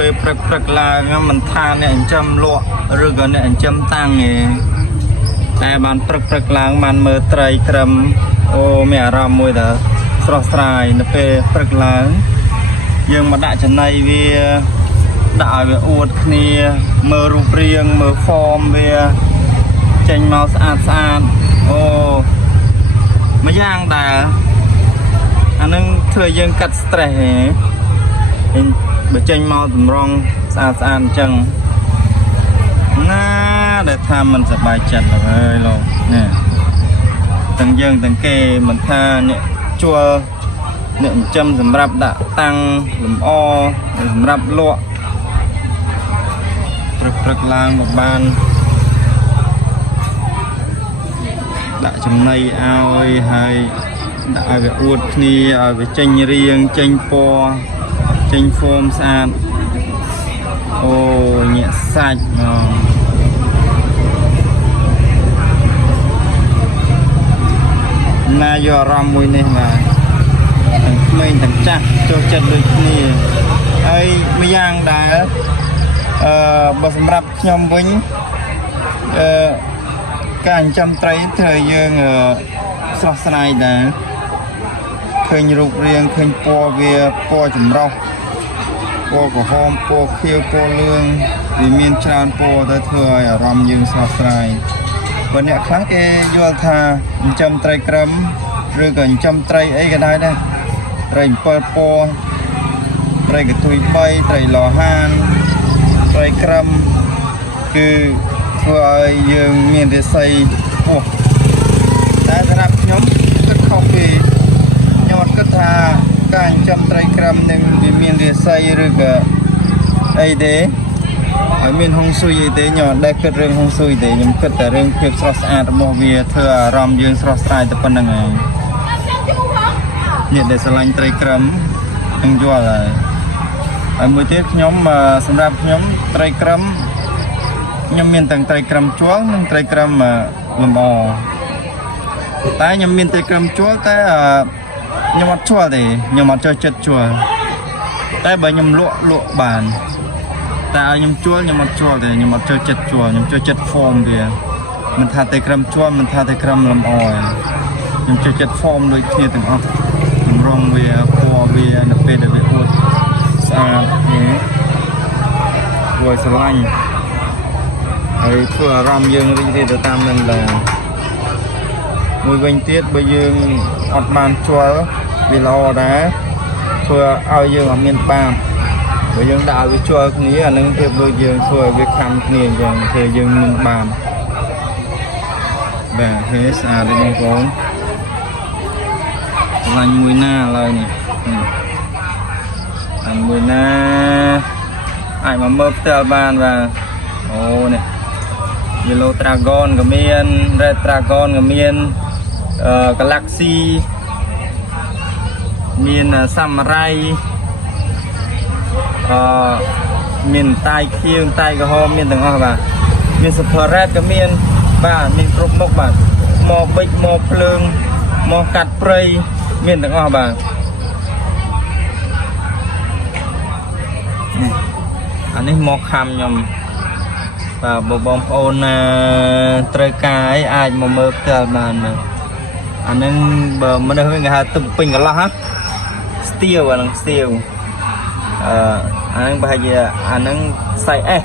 ពេលព្រឹកឡើងមិនថាអ្នកចិញ្ចឹមលក់ឬក៏អ្នកចិញ្ចឹមតាំងឯងតែបានព្រឹកឡើងបានមើលត្រីក្រឹមអូមានអារម្មណ៍មួយថាស្រស់ស្រាយនៅពេលព្រឹកឡើងយើងមកដាក់ចំណីវាដាក់ឲ្យវាអួតគ្នាមើលរូបរាងមើលហ្វមវាចេញមកស្អាតអូមួយយ៉ាងដែលអានឹងធ្វើយើងកាត់ stress ហ៎បើចេញមកតម្រង់ស្អាតអញ្ចឹងណាដែលថាมันសប្បាយចិត្តហើយលោកនេះទាំងយើងទាំងគេមិនថាអ្នកជួលអ្នកចិញ្ចឹមសម្រាប់ដាក់តាំងលម្អសម្រាប់លក់ព្រឹកឡើងមកបានដាក់ចំណីឲ្យហើយដាក់ឲ្យវាអួតគ្នាឲ្យវាចេញរាងចេញពណ៌ចេញហ្វមស្អាតអូញាក់សាច់ណាយកអារម្មណ៍មួយនេះបាទទាំងក្មេងទាំងចាស់ចូលចិត្តដូចគ្នាហើយម្យ៉ាងដែលបើសម្រាប់ខ្ញុំវិញការចិញ្ចឹមត្រីធ្វើយើងស្រស់ស្រាយដែរឃើញរូបរាងឃើញពណ៌វាពណ៌ចម្រុះពណ៌ក្រហមពណ៌ខៀវពណ៌លឿងវាមានច្រើនពណ៌ទៅធ្វើឲ្យអារម្មណ៍យើងស្រស់ស្រាយបើអ្នកខ្លះគេយល់ថាចិញ្ចឹមត្រីក្រឹមឬក៏ចិញ្ចឹមត្រីអីក៏ដែរត្រី7ពណ៌ត្រីកទុយ3ត្រីលហានត្រីក្រឹមគឺធ្វើឲ្យយើងមានរាសីពោះតែសម្រាប់ខ្ញុំគិតខុសពីខ្ញុំអត់គិតថាការចិញ្ចឹមត្រីក្រឹមនឹងវាមានរាសីឬក៏អីទេហើយមានហុងស៊ុយអីទេខ្ញុំអត់ដែលគិតរឿងហុងស៊ុយទេខ្ញុំគិតតែរឿងភាពស្រស់ស្អាតរបស់វាធ្វើអារម្មណ៍យើងស្រស់ស្រាយតែប៉ុណ្្នឹងឯងនេះដែលស្រឡាញ់ត្រីក្រឹមនឹងយល់ហើយមួយទៀតខ្ញុំសម្រាប់ខ្ញុំត្រីក្រឹមខ្ញុំមានទាំងត្រីក្រឹមជួលនិងត្រីក្រឹមលម្អតែខ្ញុំមានត្រីក្រឹមជួលតែខ្ញុំអត់ជួលទេខ្ញុំអត់ចូលចិត្តជួលតែបើខ្ញុំលក់បានតែឲ្យខ្ញុំជួលខ្ញុំអត់ជួលទេខ្ញុំអត់ចូលចិត្តជួលខ្ញុំចូលចិត្តហ្វមវាមិនថាត្រីក្រឹមជួលមិនថាត្រីក្រឹមលម្អខ្ញុំចូលចិត្តហ្វមដូចគ្នាទាំងអស់តម្រង់វាពណ៌វានៅពេលដែលវាអួតស្អាតនេះគួរស្រឡាញ់ហើយធ្វើអារម្មណ៍យើងរីករាយទៅតាមនឹងដែរមួយវិញទៀតបើយើងអត់បានជួលវាល្អដែរធ្វើឲ្យយើងអត់មានបាបបើយើងដាក់ឲ្យវាជួលគ្នាអានឹងភាពដូចយើងធ្វើឲ្យវាខំគ្នាអញ្ចឹងធ្វើយើងមានបាបបាទហេស្អាតទេបងប្អូនឡាញ់មួយណាឡើយនេះឡាញ់មួយណាអាចមកមើលផ្ទាល់បានបាទអូនេះYellow Dragon ក៏មាន Red Dragon ក៏មានGalaxy មាន Samurai មានតាយខៀវតាយក្រហមមានទាំងអស់បាទមាន Super Red ក៏មានបាទមានគ្រប់មុខបាទមកបិចមកភ្លើងមកកាត់ព្រៃមានទាំងអស់បាទអានេះមកខំខ្ញុំបាទបងប្អូនត្រូវការអីអាចមកមើលផ្ទាល់បានបាទអានឹងបើមនុស្សវិញគេហៅទឹកពេញកន្លោះស្ទៀវអានឹងស្ទៀវអានឹងប្រហែលជាអានឹង size S